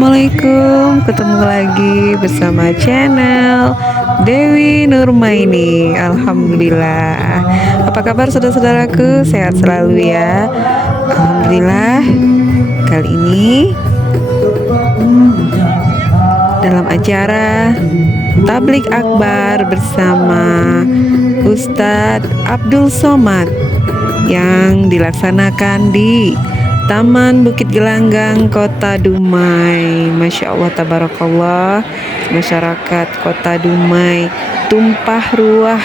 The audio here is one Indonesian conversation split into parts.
Assalamualaikum, ketemu lagi bersama channel Dewi Nurmaini. Alhamdulillah. Apa kabar saudara-saudaraku? Sehat selalu ya. Alhamdulillah. Kali ini dalam acara Tablik Akbar bersama Ustadz Abdul Somad yang dilaksanakan di Taman Bukit Gelanggang, Kota Dumai. Masya Allah, tabarakallah. Masyarakat Kota Dumai tumpah ruah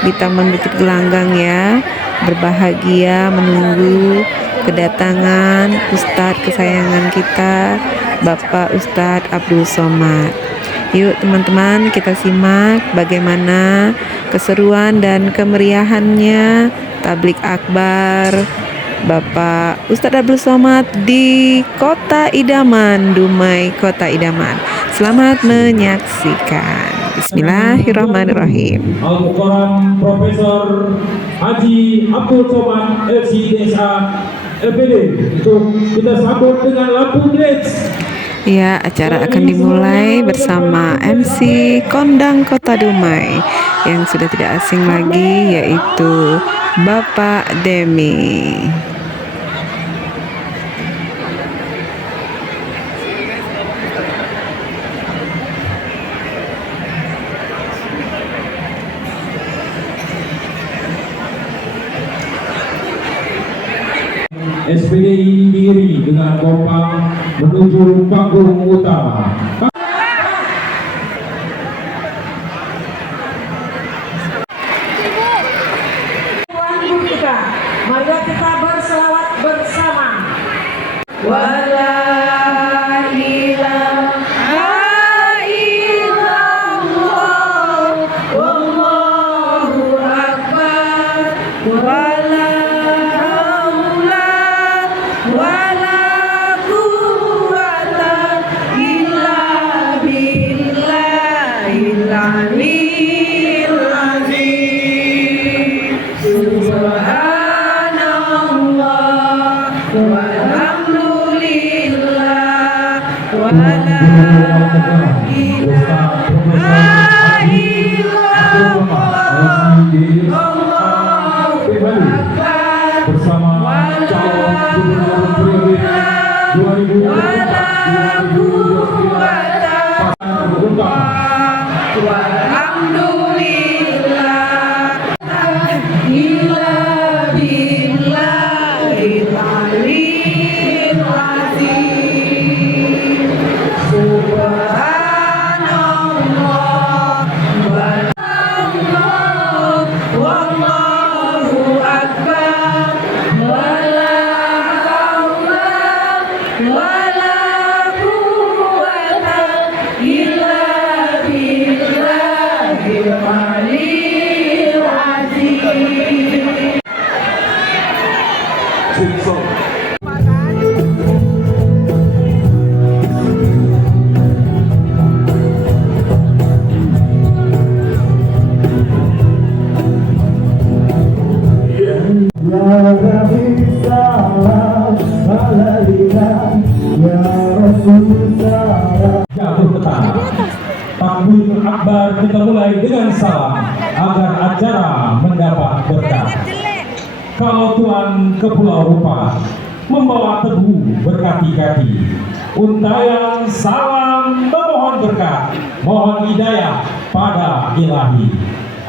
di Taman Bukit Gelanggang ya, berbahagia menunggu kedatangan Ustadz kesayangan kita, Bapak Ustadz Abdul Somad. Yuk teman-teman, kita simak bagaimana keseruan dan kemeriahannya Tablik Akbar Bapak Ustadz Abdul Somad di Kota Idaman, Dumai, Kota Idaman. Selamat menyaksikan. Bismillahirrahmanirrahim. Al-Mukarram Profesor Haji Abdul Somad LCDSA LPD untuk kita sambut dengan lampu dance. Ya, acara akan dimulai bersama MC Kondang Kota Dumai yang sudah tidak asing lagi, yaitu Bapak Demi. SPDI diri dengan kompak menuju panggung utama. Mari kita berselawat bersama. Bersama calon gubernur periode 2024. Jatuh petang. Tablik Akbar kita mulai dengan salam agar acara mendapat berkah. Kalau Tuhan ke Pulau Rupa membawa tebu berkati-kati, untayan salam memohon berkah, mohon hidayah pada ilahi.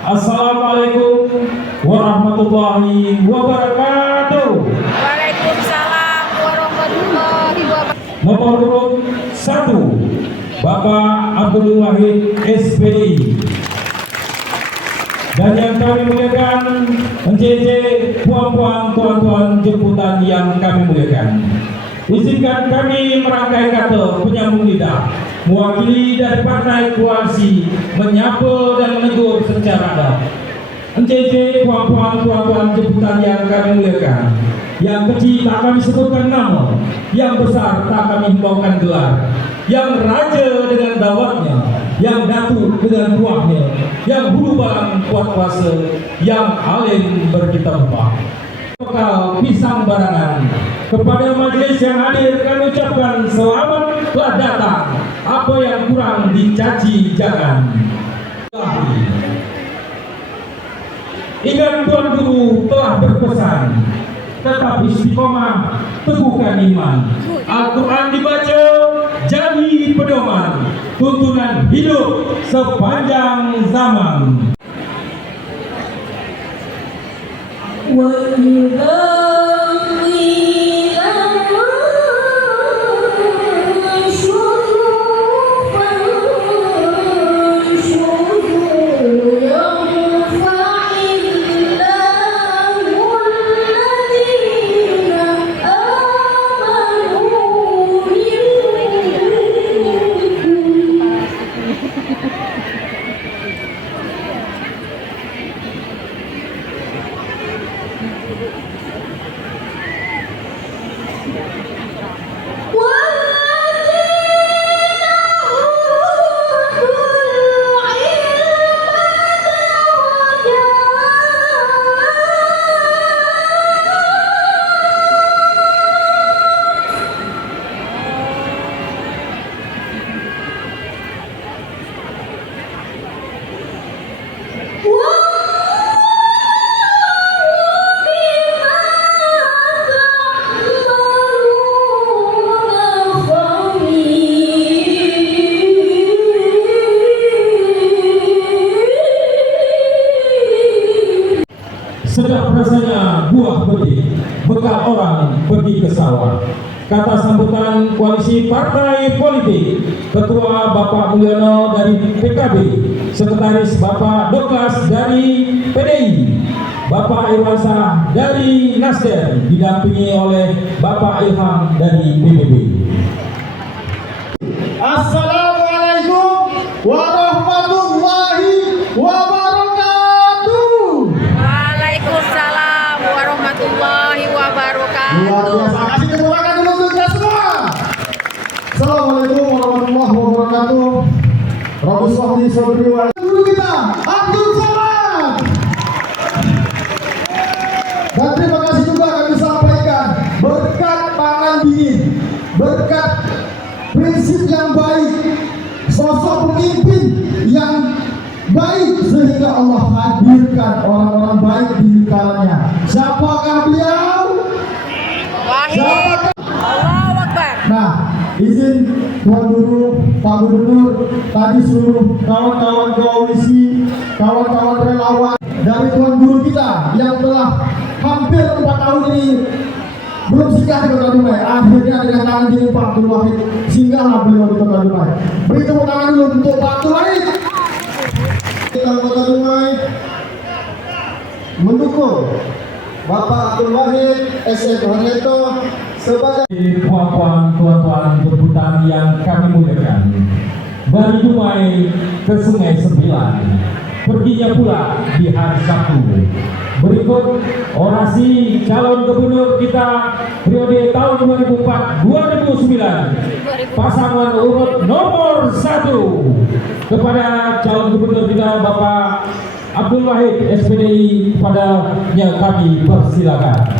Assalamualaikum warahmatullahi wabarakatuh. Waalaikumsalam warahmatullahi wabarakatuh. Nomor urut 1 Bapak Abdul Wahid SPDI. Dan yang kami muliakan NCC, puan-puan, tuan-tuan jemputan yang kami muliakan, izinkan kami merangkai kata penyambung lidah mewakili dari partai koalisi menyapa dan menegur secara adab. NCC, puan-puan, tuan-tuan jemputan yang kami muliakan, yang kecil tak kami sebutkan nama, yang besar tak kami himbaukan gelar, yang raja dengan dawatnya, yang datuk dengan buahnya, yang bulu balang kuat kuasa, yang alim berkitabah. Lokal pisang barangan. Kepada majelis yang hadir kami ucapkan selamat telah datang. Apa yang kurang dicaci jangan. Ingat Tuan Guru telah berpesan, tetap istiqomah, teguhkan iman. Al-Quran dibaca, jadi pedoman, tuntunan hidup sepanjang zaman. Sedap rasanya buah beti, bekal orang pergi ke sawah. Kata sambutan koalisi partai politik, Ketua Bapak Mulyono dari PKB, Sekretaris Bapak Doklas dari PDI, Bapak Irwansyah dari Nasdem, didampingi oleh Bapak Ilham dari PBB. Assalamualaikum warahmatullahi wabarakatuh. Waalaikumsalam warahmatullahi wabarakatuh. Luar biasa, kasih tepuk tangan dulu untuk kita semua. Assalamualaikum warahmatullahi wabarakatuh. Rabbi sholli sadri wa guru kita Abdul Somad. Dan terima kasih juga kami sampaikan berkat pangan dingin, berkat prinsip yang baik, sosok pemimpin yang baik, sehingga Allah hadirkan orang-orang baik di lingkarannya. Siapakah beliau? Wahid. Allahu Akbar. Nah, izin Tuan Guru, Pak Gubernur, tadi seluruh kawan-kawan koalisi, kawan-kawan relawan dari Tuan Guru kita yang telah hampir 4 tahun ini belum singgah di Kota Dumai. Akhirnya dengan tangan dingin Pak Abdul Wahid singgahlah beliau di Kota Dumai. Beri tepuk tangan dulu untuk Pak Abdul Wahid. Kita Kota Dumai mendukung Bapak Abdul Wahid SM Harneto sebagai Puan-puan, tuan-tuan berputar yang kami muliakan, dari Dumai ke Sungai Sembilan, perginya pula di hari Sabtu. Berikut orasi calon gubernur kita periode tahun 2004-2009, pasangan urut nomor 1 kepada calon gubernur kita Bapak Abdul Wahid SPDI, kepadanya kami persilakan.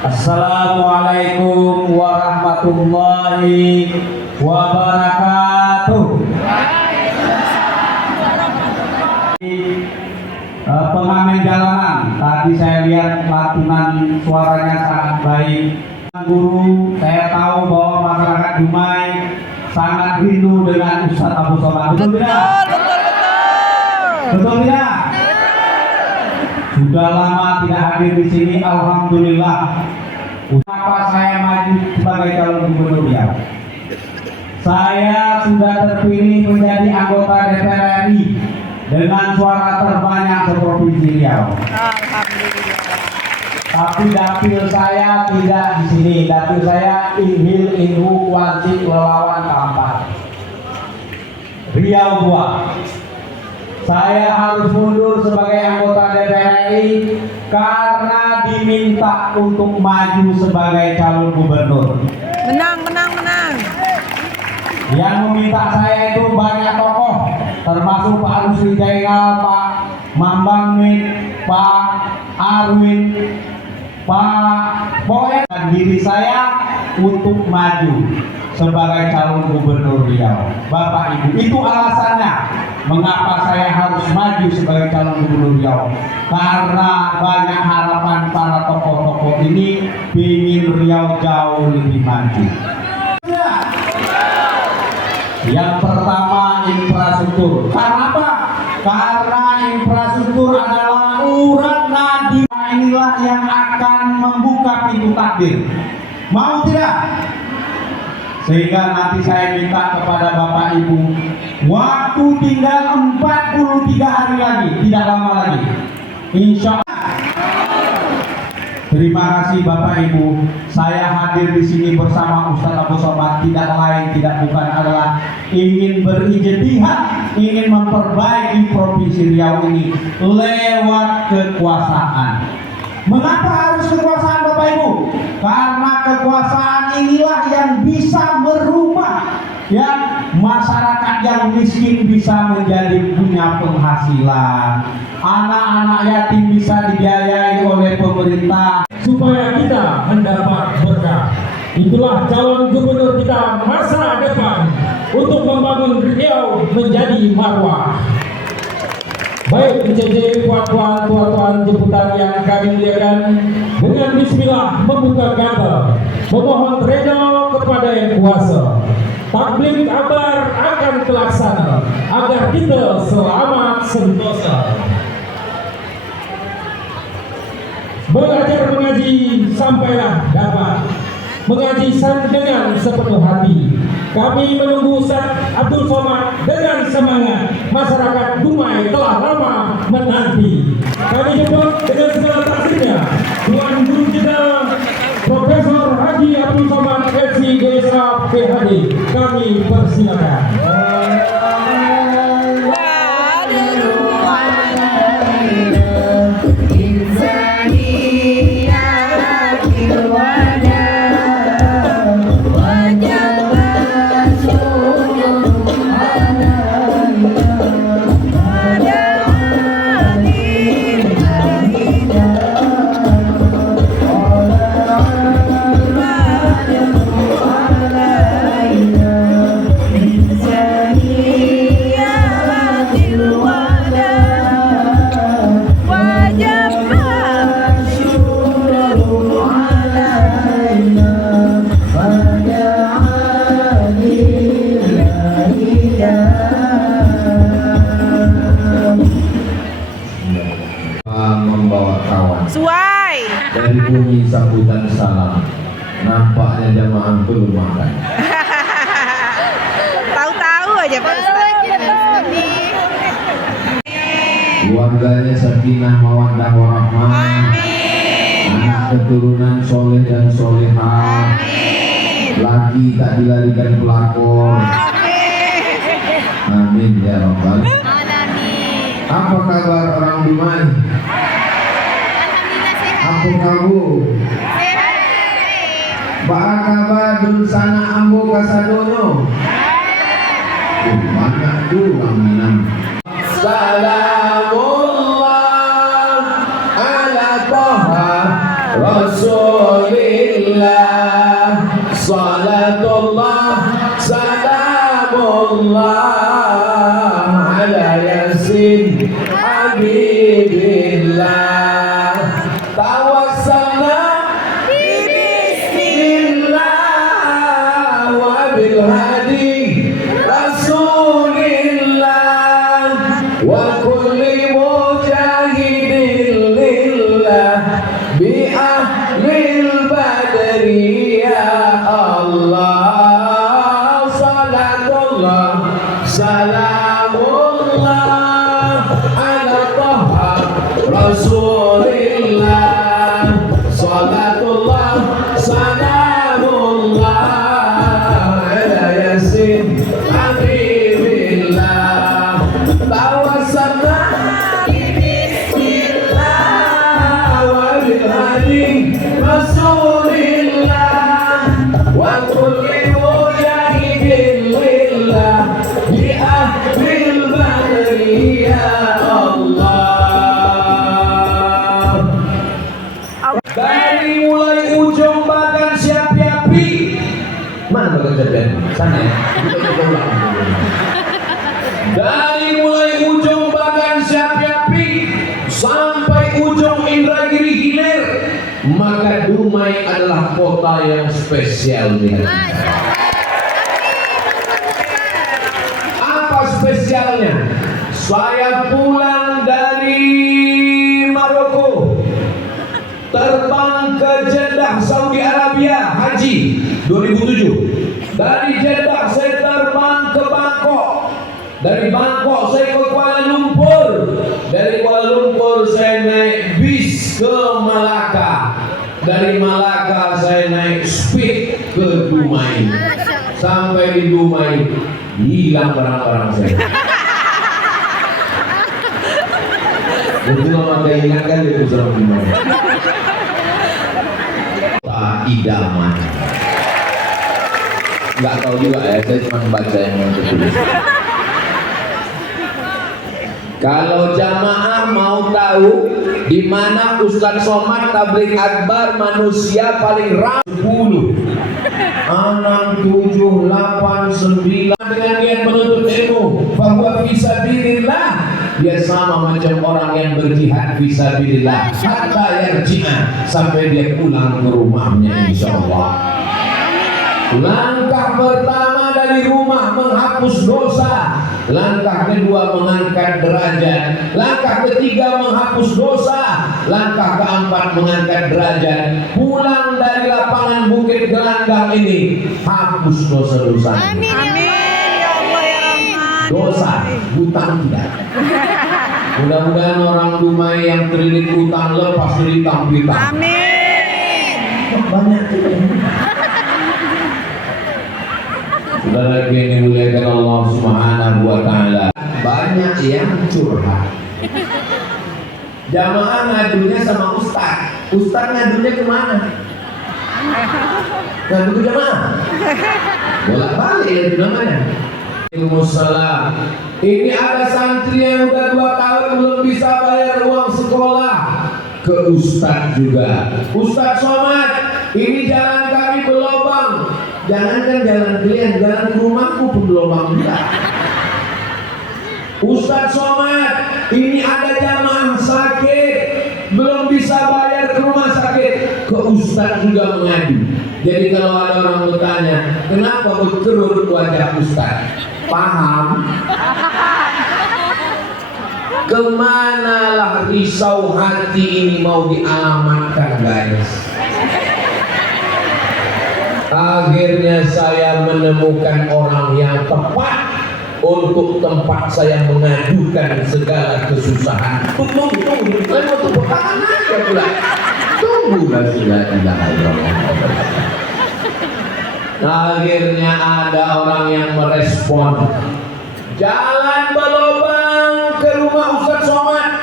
Assalamualaikum warahmatullahi wabarakatuh. Pengamen jalanan, tadi saya lihat lantunan suaranya sangat baik. Guru, saya tahu bahwa masyarakat Dumai sangat rindu dengan Ustadz Abu Somad. Betul tidak? Betul tidak? Sudah lama tidak hadir di sini, alhamdulillah. Kenapa saya maju sebagai calon gubernur ya? Saya sudah terpilih menjadi anggota DPR RI dengan suara terbanyak seprovinsi Riau. Alhamdulillah. Tapi dapil saya tidak di sini. Dapil saya Inhil Inhu Wansik Lelawan Kampat, Riau 2. Saya harus mundur sebagai anggota DPR RI karena diminta untuk maju sebagai calon gubernur. Menang, menang, menang. Yang meminta saya itu banyak tokoh, termasuk Pak Rusli Jainal, Pak Mambang Mit, Pak Arwin, Pak Boen, dan diri saya untuk maju sebagai calon gubernur Riau. Bapak Ibu, itu alasannya mengapa saya harus maju sebagai calon gubernur Riau. Karena banyak harapan para tokoh-tokoh ini ingin Riau jauh lebih maju. Yang pertama, infrastruktur. Karena apa? Karena infrastruktur adalah urat nadi, inilah yang akan membuka pintu takdir. Mau tidak? Sehingga nanti saya minta kepada Bapak Ibu, waktu tinggal 43 hari lagi, tidak lama lagi. Insya Allah. Terima kasih Bapak Ibu. Saya hadir di sini bersama Ustadz Abu Somad tidak lain tidak bukan adalah ingin berijtihad, ingin memperbaiki Provinsi Riau ini lewat kekuasaan. Mengapa harus kekuasaan Bapak Ibu? Karena kekuasaan inilah yang bisa merubah masyarakat yang miskin bisa menjadi punya penghasilan. Anak-anak yatim bisa dibiayai oleh pemerintah supaya kita mendapat berkah. Itulah calon gubernur kita masa depan untuk membangun Riau menjadi marwah. Baik PJJ, puan-puan, tuan-tuan jemputan yang kami muliakan, dengan bismillah membuka gavel, memohon redha kepada yang kuasa. Tabligh akbar akan terlaksana agar kita selamat sentosa. Belajar mengaji sampailah dapat mengaji dengan sepenuh hati. Kami menunggu Ustaz Abdul Somad dengan semangat. Masyarakat Dumai telah lama menanti. Kami jemput dengan segala takdirnya Tuan Guru kita Profesor Haji Abdul Somad SC Desa PhD. Kami persilakan. Membawa kawan Suai. dari bunyi sambutan salam, nampaknya jamaah belum makan. Tahu-tahu aja Pak Ustaz. Keluarganya sakinah mawaddah warahmah, anak keturunan soleh dan solehah, laki tak dilarikan pelakor. Amin ya rabbal. Apa kabar orang Dumai? Apa kamu? Ba'a kabar dun sana ambo kasadono. Banyak juga minam. Salamullah ala Taha Rasulillah. Salatullah salamullah ala Yasin Habibillah. Tawassalna bismillah wa bil hadi Rasulillah wa kulli mujahidin lillah bi ahlil badri ya Allah. kejadian sana ya. Kita ulang. Dari mulai ujung Bagan Syapiapi sampai ujung Indragiri Hilir, maka Dumai adalah kota yang spesial nih. Apa spesialnya? Saya pulang dari Maroko, terbang ke Jeddah Saudi Arabia haji 2007. Dari Jeddah saya terbang ke Bangkok. Dari Bangkok saya ke Kuala Lumpur. Dari Kuala Lumpur saya naik bis ke Malaka. Dari Malaka saya naik speed ke Dumai. Sampai di Dumai hilang barang-barang saya. Itu nama keinginan kan itu sama Dumai. Kota idaman. Nggak tahu juga ya, saya cuma baca yang tertulis. Kalau jamaah mau tahu di mana Ustaz Somad tabligh akbar manusia paling ramai 10, 6, 7, 8, 9 dengan niat menuntut ilmu bahwa fisabilillah dia sama macam orang yang berjihad fisabilillah hatta yarji'a sampai dia pulang ke rumahnya insyaallah. Langkah pertama dari rumah menghapus dosa, langkah kedua mengangkat derajat, langkah ketiga menghapus dosa, langkah keempat mengangkat derajat. Pulang dari lapangan Bukit Gelanggang ini hapus dosa-dosa. Amin ya Allah ya Rahman. Dosa, hutang tidak. Mudah-mudahan orang Dumai yang terlilit hutang lepas dari hutang. Amin. Banyak juga. Saudara yang dimuliakan Allah Subhanahu wa taala, banyak yang curhat. Jamaah ngadunya sama ustaz. Ustaz ngadunya kemana? Ngadu ke jamaah. Bolak-balik ya namanya. Waalaikumsalam. Ini ada santri yang udah 2 tahun belum bisa bayar uang sekolah. Ke ustaz juga. Ustaz Somad, ini jalan kami berlobang. Jangankan jalan kalian, jalan ke rumahku pun berlobang juga. Ustaz Somad, ini ada jamaah sakit, belum bisa bayar ke rumah sakit. Ke ustaz juga mengadu. Jadi kalau ada orang bertanya, kenapa berkerut wajah ustaz? Paham? Kemanalah risau hati ini mau dialamatkan, guys? Akhirnya saya menemukan orang yang tepat untuk tempat saya mengadukan segala kesusahan. Tunggu, saya mau tepuk tangan aja pula. Tunggulah sudah tidak. Akhirnya ada orang yang merespon. Jalan berlobang ke rumah Ustaz Somad,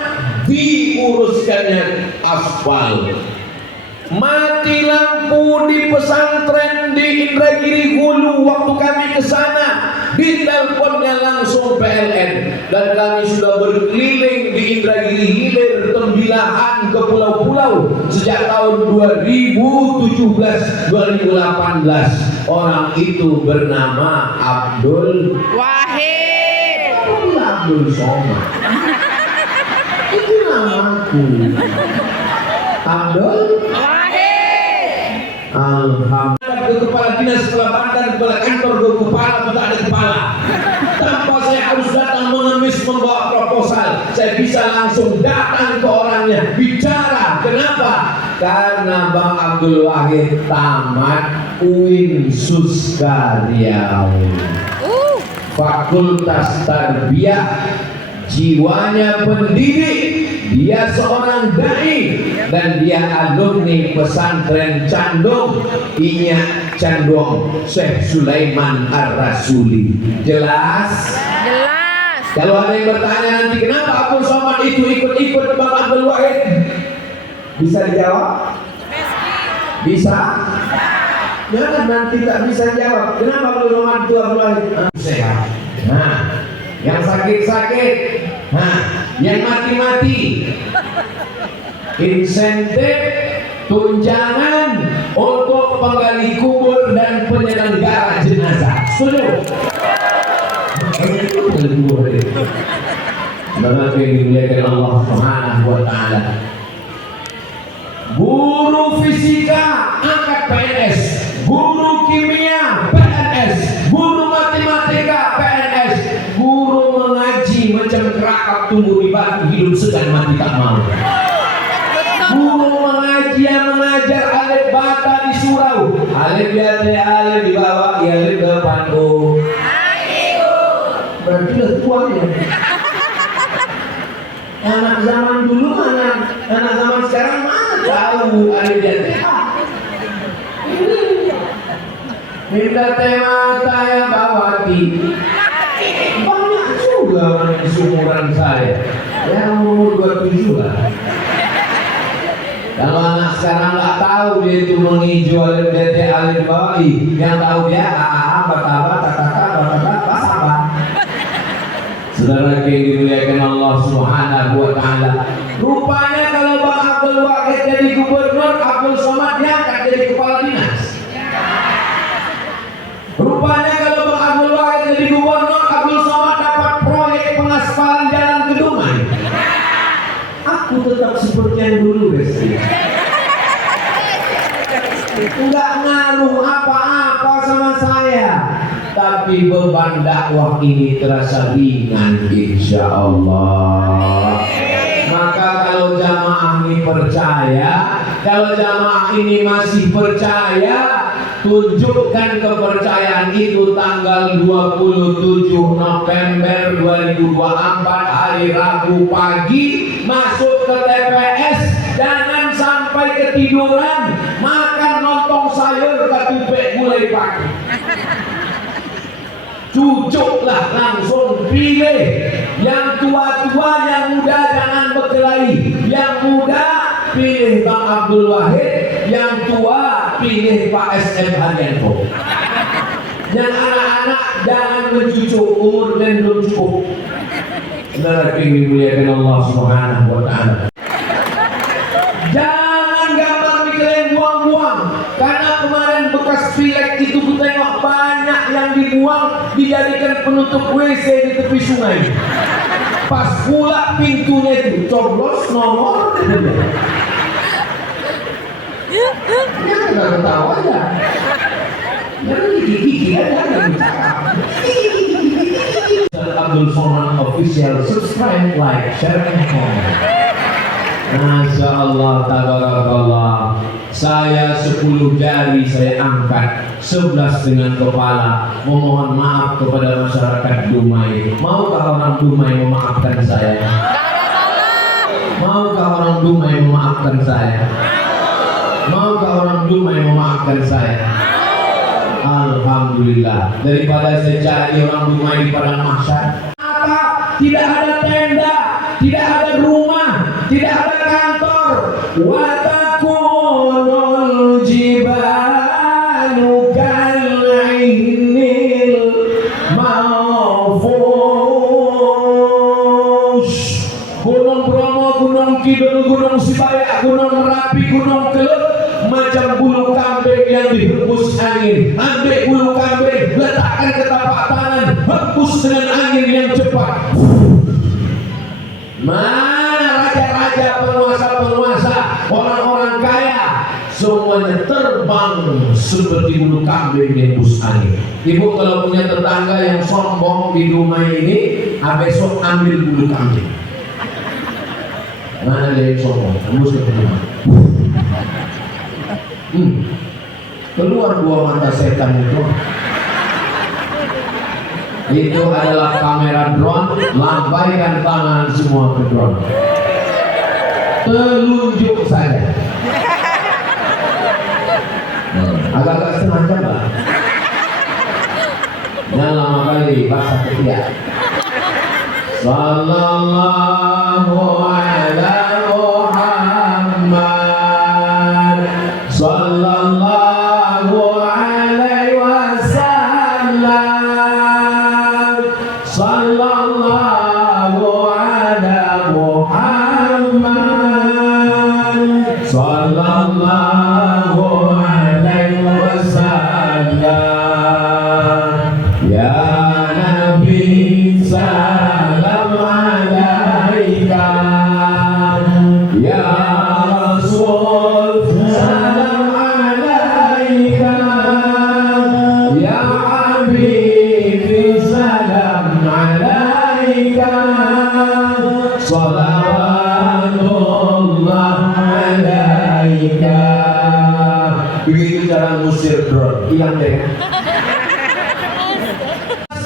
diuruskannya aspal. Mati lampu di pesantren di Indragiri Hulu waktu kami ke sana, diteleponnya langsung PLN dan kami sudah berkeliling di Indragiri Hilir, Tembilahan ke pulau-pulau sejak tahun 2017-2018. Orang itu bernama Abdul Wahid. Abdul Somad. Itu namaku. Abdul Alhamdulillah. Ke kepala dinas, kepala badan, kepala kantor, ke kepala atau tak ada kepala. Tanpa saya harus datang mengemis membawa proposal, saya bisa langsung datang ke orangnya, bicara. Kenapa? Karena Bang Abdul Wahid tamat UIN Suska Riau, Fakultas Tarbiyah, jiwanya pendidik. Dia seorang dai dan dia alumni pesantren Candong, Inyak Candong, Syekh Sulaiman Ar-Rasuli. Jelas? Jelas. Kalau ada yang bertanya nanti kenapa Abdul Somad itu ikut-ikut Bang Abdul Wahid, bisa dijawab? Bisa? Jangan nanti tak bisa jawab. Kenapa Abdul Somad itu Abdul Wahid? Sehat. Nah, yang sakit-sakit, nah, yang mati-mati, insentif, tunjangan untuk penggali kubur dan penyelenggara jenazah. Setuju? Saudara yang dimuliakan Allah Subhanahu wa taala. Guru fisika angkat PNS, guru kimia PNS, guru matematika PNS, guru mengaji macam kerakap tumbuh di batu hidup segan mati tak mau. Guru mengaji yang mengajar alif bata di surau, alif yate alif di bawah, alif depan o. Berarti udah tua ya. Anak zaman dulu mana? Anak zaman sekarang mana tahu alif yate a? Minta mata yang bawati. Banyak juga orang di seumuran saya. Yang umur 27 lah. Kalau anak sekarang nggak tahu dia itu menghijau alif yate alif bawahi, yang tahu dia betapa pas apa. Saudara yang dimuliakan Allah Subhanahu wa taala. Rupanya kalau Bang Abdul Wahid jadi gubernur, Abdul Somad diangkat jadi kepala dinas. Rupanya kalau Bang Abdul Wahid jadi gubernur, Abdul Somad dapat proyek pengaspalan jalan ke Dumai. Aku tetap seperti yang dulu, guys. Enggak ngaruh apa-apa sama saya, tapi beban dakwah ini terasa ringan, insya Allah. Maka kalau jamaah ini percaya, kalau jamaah ini masih percaya, tunjukkan kepercayaan itu tanggal 27 November 2024 hari Rabu pagi, masuk ke TPS, jangan sampai ketiduran, makan lontong sayur ketupek gulai pagi. Cucuklah langsung pilih yang tua-tua, yang muda jangan berkelahi. Yang muda pilih Bang Abdul Wahid, yang tua pilih Pak SM Haryanto. Yang anak-anak jangan mencucuk, umur dan belum cukup. Saudara yang dimuliakan Allah Subhanahu wa taala. Jangan gambar kalian buang-buang, karena kemarin bekas pilek itu ku tengok banyak yang dibuang dijadikan penutup WC di tepi sungai. Pas pula pintunya itu coblos nomor. Ya nggak ketawa aja. Jangan gigi-gigi aja yang bicara. Abdul Somad Official, subscribe, like, share, and comment. Masya Allah, tabarakallah. Saya 10 jari saya angkat, 11 dengan kepala, memohon maaf kepada masyarakat Dumai. Maukah orang Dumai memaafkan saya? Maukah orang Dumai memaafkan saya? Maukah orang Dumai memaafkan saya? Alhamdulillah. Daripada saya cari orang Dumai di padang mahsyar, tidak ada tenda, tidak ada rumah, tidak ada kantor. Watakunul jibalu kal'inil mawfush. Gunung Bromo, Gunung Kidul, Gunung Sibayak, Gunung Merapi, Gunung Kelep macam bulu kambing yang dihembus angin. Ambil bulu kambing, letakkan ke tapak tangan, hembus dengan angin yang cepat. Mana raja-raja, penguasa-penguasa, orang-orang kaya, semuanya terbang seperti bulu kambing dihembus angin. Ibu kalau punya tetangga yang sombong di Dumai ini, besok ambil bulu kambing. Mana dia yang sombong? Hembus ke rumah. Keluar dua mata setan itu. Itu adalah kamera drone. Lambaikan tangan semua ke drone. Telunjuk saja. Agak-agak setengah jam lah. Jangan lama kali bahasa ketiak. Sallallahu ala Muhammad, sallallahu alaihi wasallam, sallallahu ala Muhammad, sallallahu alaihi wasallam. cara ngusir drone. Hilang deh.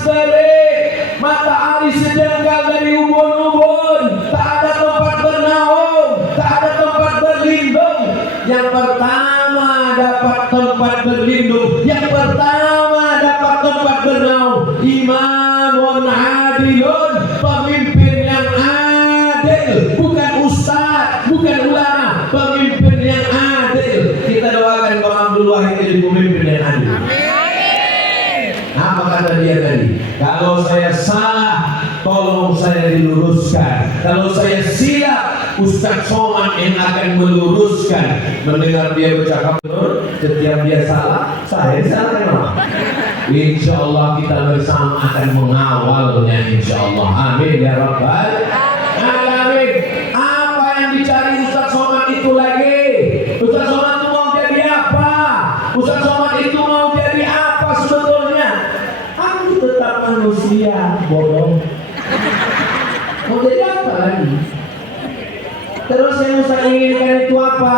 Balik, matahari sedengkal dari ubun-ubun, tak ada tempat bernaung, tak ada tempat berlindung. Yang pertama dapat tempat berlindung, yang pertama dapat tempat bernaung. Imamun adilun, pemimpin yang adil, bukan ustaz, bukan ulama, pemimpin yang adil. Kita doakan Bang Abdul Wahid jadi pemimpin yang adil. Apa kata dia tadi? Kalau saya salah, tolong saya diluruskan. Kalau saya silap, Ustaz Somad yang akan meluruskan. Mendengar dia bercakap, setiap dia salah, saya salah. Insya Allah kita bersama akan mengawalnya. Insya Allah. Amin ya Rabbal Alamin. Apa yang dicari Ustaz Somad itu lagi? Ustaz Somad itu mau jadi apa? Ustaz Somad itu mau jadi apa sebetulnya? Aku tetap manusia, bodoh. Mau jadi apa lagi? Terus yang Ustaz inginkan itu apa?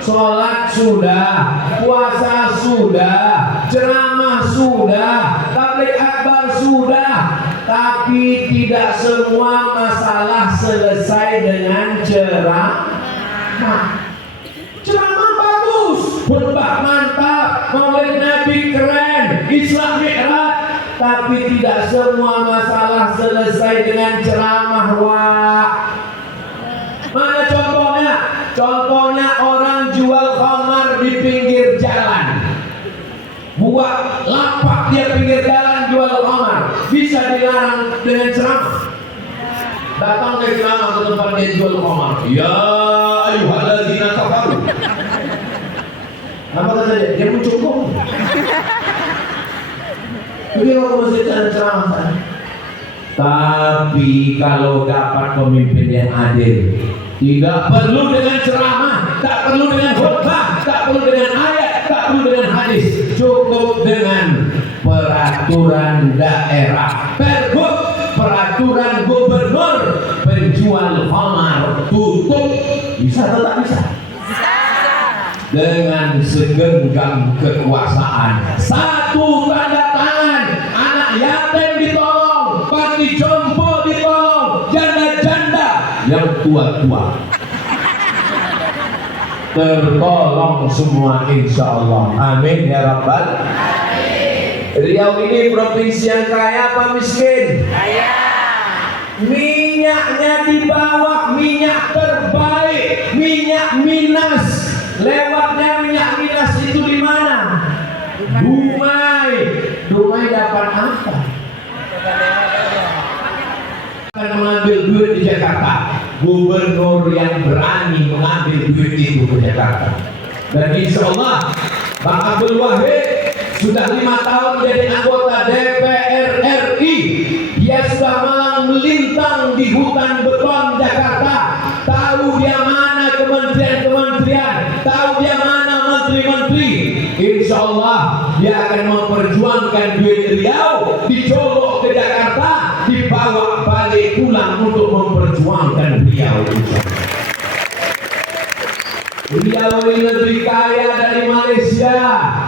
Sholat sudah, puasa sudah, ceramah sudah, tabligh akbar sudah, tapi tidak semua masalah selesai dengan ceramah. Ceramah bagus, khutbah mantap, maulid Nabi keren, Islam Mi'raj, tapi tidak semua masalah selesai dengan ceramah. Mana contohnya? Contohnya orang jual khamar di pinggir jalan, buat lapak dia pinggir jalan jual khamar, bisa dilarang dengan ceramah? Datang ke ceramah ke tempat dia jual khamar, ya ayyuhalladzina kafaru. Apa kata dia? Dia mencukung. Pergi ke masjid dan ceramah. Tapi kalau dapat pemimpin yang adil, tidak perlu dengan ceramah, tak perlu dengan khutbah, tak perlu dengan ayat, tak perlu dengan hadis, cukup dengan peraturan daerah, pergub, peraturan gubernur, penjual khamar tutup. Bisa atau tak bisa? Dengan segenggam kekuasaan, satu tanda tangan, anak yatim ditolong, panti jompo ditolong, janda-janda yang tua-tua tertolong semua, insya Allah. Amin ya Rabbal. Riau ini provinsi yang kaya apa miskin? Kaya. Minyaknya di bawah, minyak terbaik, minyak Minas. Lewatnya minyak Minas itu di mana? Dumai. Dumai dapat apa? Akan mengambil duit di Jakarta. Gubernur yang berani mengambil duit itu ke Jakarta. Dan insya Allah Bang Abdul Wahid sudah 5 tahun jadi anggota DPR RI. Dia sudah malang melintang di hutan beton Jakarta. Tahu dia mana kementerian-kementerian, tahu dia mana menteri-menteri. Insya Allah dia akan memperjuangkan duit Riau, dicolok ke Jakarta, dibawa balik pulang untuk memperjuangkan Riau. Riau ini lebih kaya dari Malaysia,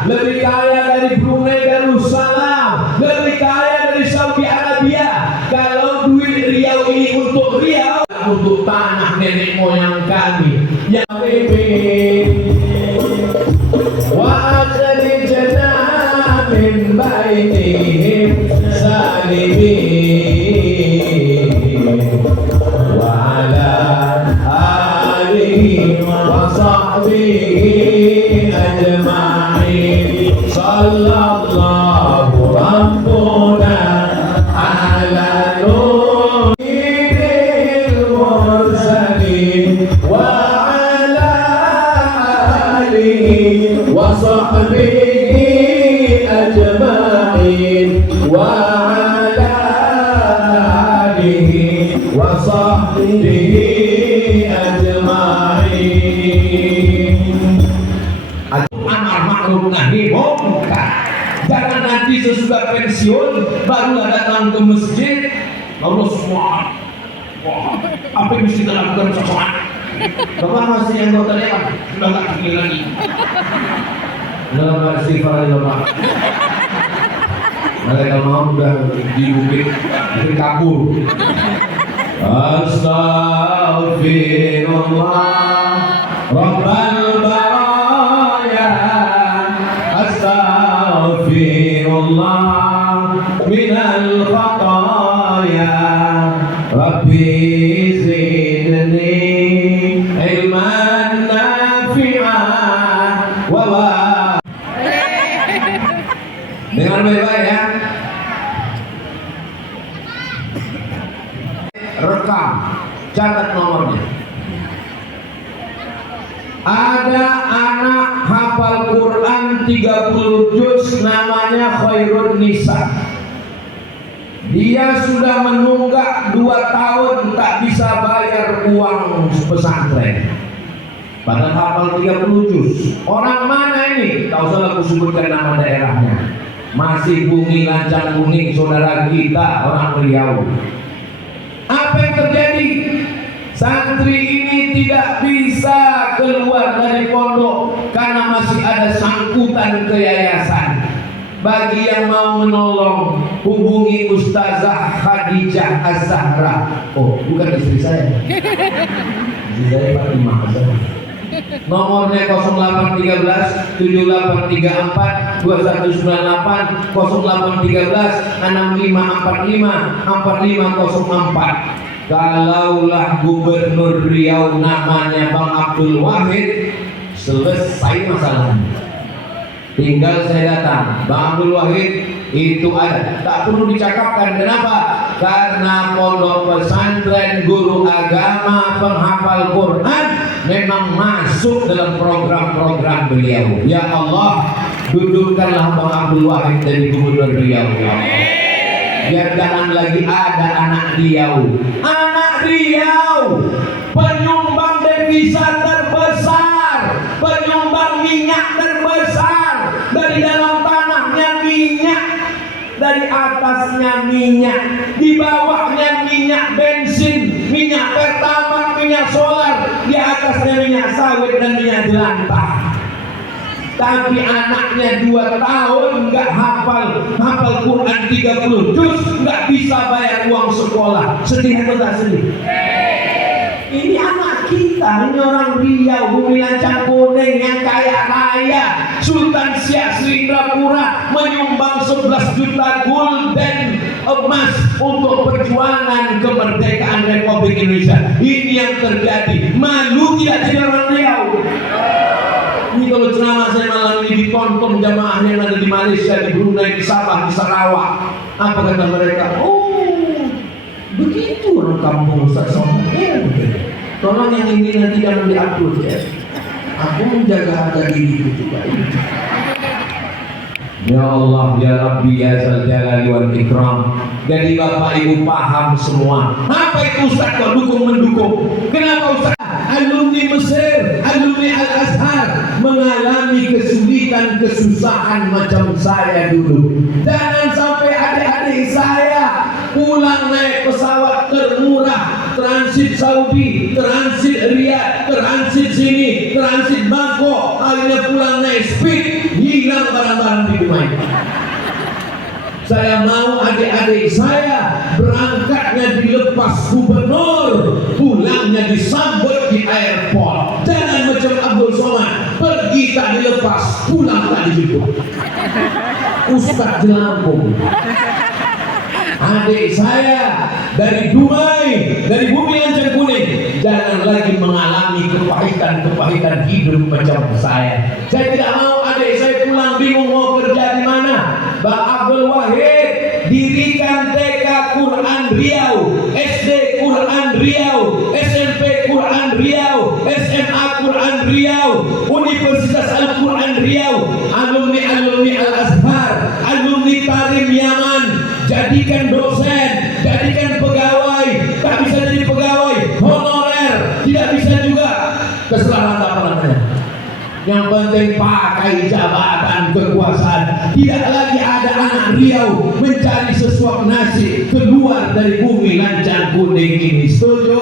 lebih kaya dari Brunei Darussalam, lebih kaya dari Saudi Arabia. Kalau duit Riau ini untuk Riau, untuk tanah nenek moyang kami yang wa asli jannah min bainihim salimin wa ala alihi wa sahbihi ajma'in sallallahu rabbuna ala nuril mursalin wa ala alihi wa sahbihi ajma'in wa ala alihi wa sahbihi ajma'in. Amar ma'ruf nahi munkar. Jangan nanti sesudah pensiun barulah datang ke masjid, lalu semua apa yang mesti kita lakukan sesuatu. Bapak masih yang anggota dewan, sudah tak terpilih lagi. Dalam istighfar ya Pak. Mereka mau udah di bukit kabur. Astaghfirullah Rabbal baraya, astaghfirullah minal khataya, Rabbi zidni ilman nafi'an wa dengar baik-baik ya. Rekam, catat nomornya. Ada anak hafal Quran 30 juz namanya Khairun Nisa. Dia sudah menunggak 2 tahun tak bisa bayar uang pesantren. Padahal hafal 30 juz. Orang mana ini? Tak usah aku sebutkan nama daerahnya. Masih Bumi Lancang Kuning, saudara kita orang Riau. Apa yang terjadi? Santri ini tidak bisa keluar dari pondok karena masih ada sangkutan ke yayasan. Bagi yang mau menolong, hubungi Ustazah Khadijah Az-Zahra. Oh, bukan istri saya. Istri saya Fatimah Az-Zahra. Nomornya 0813 7834 2198 0813 6545 4504. Kalaulah Gubernur Riau namanya Bang Abdul Wahid, selesai masalahnya. Tinggal saya datang, Bang Abdul Wahid itu ada, tak perlu dicakapkan. Kenapa? Karena pondok pesantren, guru agama, penghafal Quran memang masuk dalam program-program beliau. Ya Allah, dudukkanlah Bang Abdul Wahid dari Gubernur Riau, ya Allah. Biar jangan lagi ada anak Riau. Anak Riau penyumbang devisa terbesar, penyumbang minyak terbesar. Dari dalam tanahnya minyak, dari atasnya minyak, di bawahnya minyak bensin, minyak pertamax, minyak solar, di atasnya minyak sawit dan minyak jelantah. Tapi anaknya 2 tahun nggak hafal Quran 30 juz, nggak bisa bayar uang sekolah. Sedih atau tak sedih? Ini anak kita, ini orang Riau, Bumi Lancang Kuning yang kaya raya. Sultan Siak Sri Indrapura menyumbang 11 juta gulden emas untuk perjuangan kemerdekaan Republik Indonesia. Ini yang terjadi. Malu tidak jadi orang Riau? Ini kalau ceramah saya malam ini ditonton jamaah yang ada di Malaysia, di Brunei, di Sabah, di Sarawak. Apa kata mereka? Oh, begitu orang kampung Ustaz Somad. Tolong yang ini nanti jangan diupload ya. Aku menjaga harga diriku juga. Ya Allah, ya Rabbi, ya Zal Jalali wal Ikram. Jadi Bapak Ibu paham semua. Apa itu Ustaz kok mendukung? Kenapa Ustaz? Alumni Mesir, alumni Al-Azhar mengalami kesulitan, kesusahan macam saya dulu. Jangan sampai adik-adik saya pulang naik pesawat termurah, transit Saudi, transit Riyadh, transit sini, transit Bangkok, akhirnya pulang naik speed, hilang barang-barang di rumah. Saya mau adik-adik saya berangkatnya dilepas gubernur, pulangnya disambut di airport. Jangan macam Abdul Somad, pergi tak dilepas, pulang tak dijemput. Ustaz di Lampung. Adik saya dari Dumai, dari Bumi Lancang Kuning, jangan lagi mengalami kepahitan hidup macam saya. Saya tidak mau adik saya pulang bingung mau kerja di mana. Bang Abdul Wahid dirikan TK Quran Riau, SD Quran Riau, SMP Quran Riau, SMA Quran Riau, Universitas Al-Quran Riau, alumni Al-Azhar, alumni Tarim Yaman. Jadikan dosen, jadikan pegawai, tak bisa jadi pegawai honorer, tidak bisa juga, terserah apa namanya. Yang penting pakai jabatan kekuasaan. Tidak lagi ada anak Riau mencari sesuap nasi keluar dari Bumi Lancang Kuning ini. Setuju?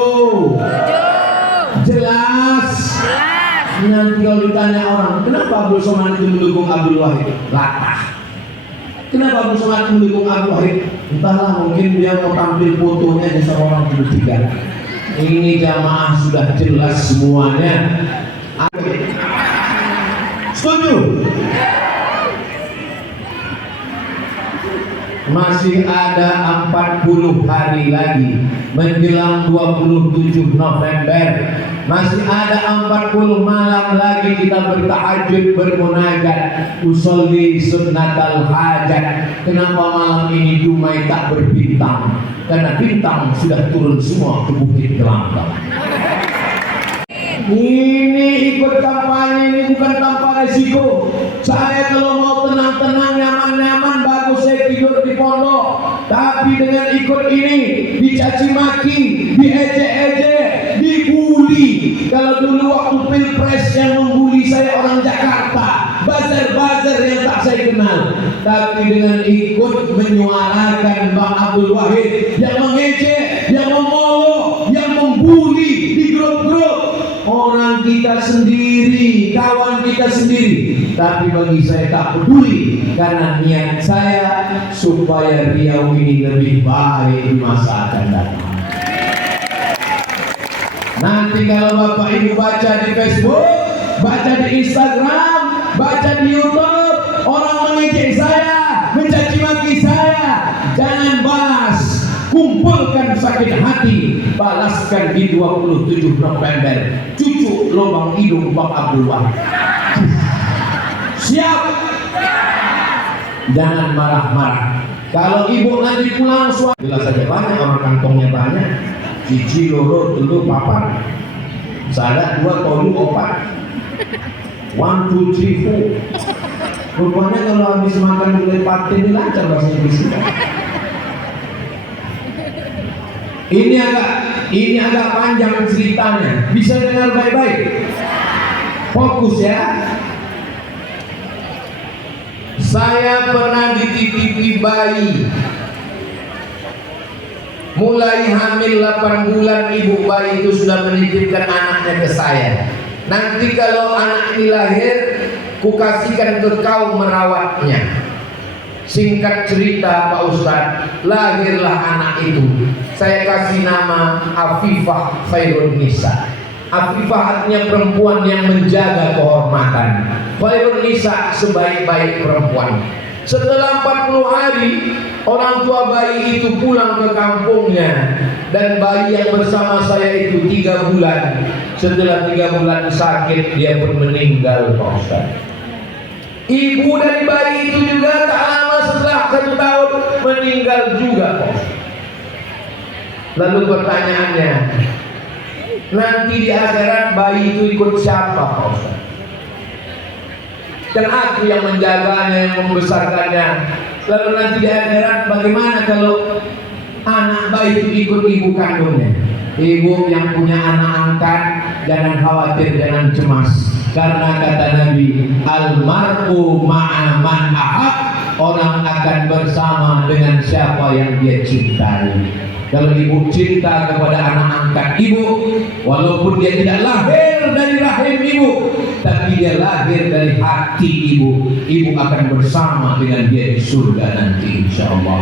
Jelas? Nanti kalau ditanya orang, kenapa Abdul Somad itu mendukung Abdul Wahid? Latah. Kenapa Abdul Somad itu mendukung Abdul Wahid? Entahlah, mungkin dia mau tampil fotonya di seorang ketiga. Ini jamaah sudah jelas semuanya. Setuju? Masih ada 40 hari lagi menjelang 27 November. Masih ada 40 malam lagi kita bertahajud, bermunajat, usolli sunnatal hajat. Kenapa malam ini Dumai tak berbintang? Karena bintang sudah turun semua ke Bukit Gelanggang. Ini ikut kampanye ini bukan tanpa resiko. Saya kalau mau tenang-tenang, nyaman-nyaman, bagus saya tidur di pondok. Tapi dengan ikut ini, dicaci maki, diejek-ejek, dibully. Kalau dulu waktu pilpres yang membuli saya orang Jakarta, buzzer-buzzer yang tak saya kenal. Tapi dengan ikut menyuarakan Bang Abdul Wahid yang mengejek, yang memolok, yang membuli di grup-grup, orang kita sendiri, kawan kita sendiri. Tapi bagi saya tak peduli, karena niat saya supaya Riau ini lebih baik di masa akan datang. Nanti kalau Bapak Ibu baca di Facebook, baca di Instagram, baca di YouTube, orang mengejek saya, mencaci maki saya, jangan balas. Kumpulkan sakit hati, balaskan di 27 November. Cucuk lubang hidung Bang Abdul Wahid. Siap? Jangan marah-marah. Kalau ibu nanti pulang jelas saja banyak orang kantongnya banyak. Cici, loro, telu, papat. Sada, dua, tolu, opat. 1, 2, 3, 4. Rupanya kalau habis makan gulai pate ini lancar bahasa Inggris. Ini agak panjang ceritanya. Bisa dengar baik-baik? Fokus ya. Saya pernah dititipi bayi. Mulai hamil 8 bulan ibu bayi itu sudah menitipkan anaknya ke saya. Nanti kalau anak ini lahir, kukasihkan ke kau merawatnya. Singkat cerita Pak Ustadz, lahirlah anak itu. Saya kasih nama Afifah Khairun Nisa. Afifah artinya perempuan yang menjaga kehormatan. Khairun Nisa sebaik-baik perempuan. Setelah 40 hari, orang tua bayi itu pulang ke kampungnya. Dan bayi yang bersama saya itu 3 bulan. Setelah 3 bulan sakit, dia pun meninggal Pak Ustadz. Ibu dari bayi itu juga tak lama setelah 1 tahun meninggal juga Pak. Lalu pertanyaannya, nanti di akhirat bayi itu ikut siapa Pak? Kan aku yang menjaganya, yang membesarkannya. Lalu nanti di akhirat bagaimana kalau anak bayi itu ikut ibu kandungnya? Ibu yang punya anak angkat, jangan khawatir, jangan cemas. Karena kata Nabi, almar'u ma'a man ahab, orang akan bersama dengan siapa yang dia cintai. Kalau ibu cinta kepada anak angkat ibu, walaupun dia tidak lahir dari rahim ibu, tapi dia lahir dari hati ibu, ibu akan bersama dengan dia di surga nanti insyaallah.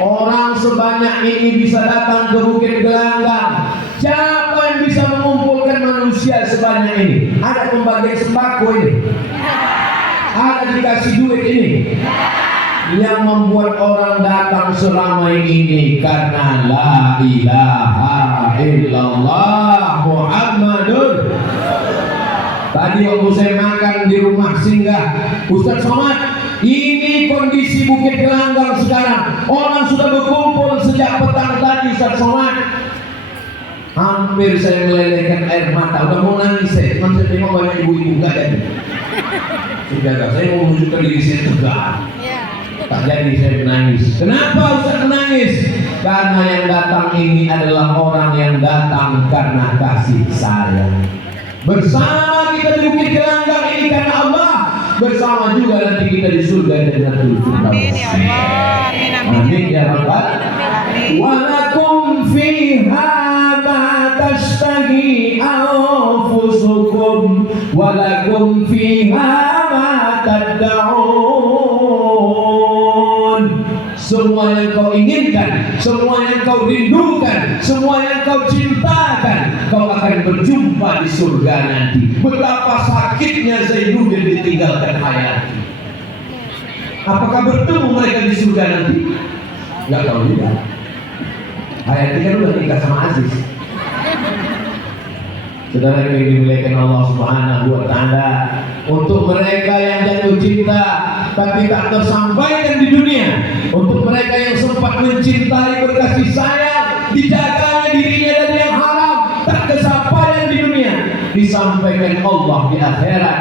Orang sebanyak ini bisa datang ke Bukit Gelanggang. Siapa yang bisa mengumpulkan manusia sebanyak ini? Ada pembagian sembako ini? Ada dikasih duit ini? Yang membuat orang datang seramai ini karena la ilaha illallah Muhammadun. Tadi waktu saya makan di rumah singgah Ustaz Somad, ini kondisi Bukit Gelanggang sekarang. Orang sudah berkumpul sejak petang tadi Ustaz Somad. Hampir saya melelehkan air mata. Udah mau nangis saya. Cuma saya tengok banyak ibu-ibu gak jadi. Sudah, saya mau menunjukkan diri saya tegar. Tak jadi saya menangis. Kenapa Ustaz menangis? Karena yang datang ini adalah orang yang datang karena kasih sayang. Bersama kita di Bukit Gelanggang ini karena Allah. Bersama juga nanti kita di surga Jannatul Firdaus. Amin ya Allah. Amin amin. Amin ya Rabbal. Wa lakum fiha ma tashtahi anfusukum wa lakum fiha ma tad'un. Semua yang kau inginkan, semua yang kau rindukan, semua yang kau cintakan, kau akan berjumpa di surga nanti. Betapa sakitnya Zainuddin ditinggalkan Hayati. Apakah bertemu mereka di surga nanti? Enggak tahu juga. Hayati kan udah nikah sama Aziz. Saudara yang dimuliakan Allah Subhanahu wa Ta'ala, untuk mereka yang jatuh cinta tapi tak tersampaikan di dunia, untuk mereka yang sempat mencintai berkasih sayang, dijaga dirinya dari yang haram, tak kesampaian di dunia, disampaikan Allah di akhirat,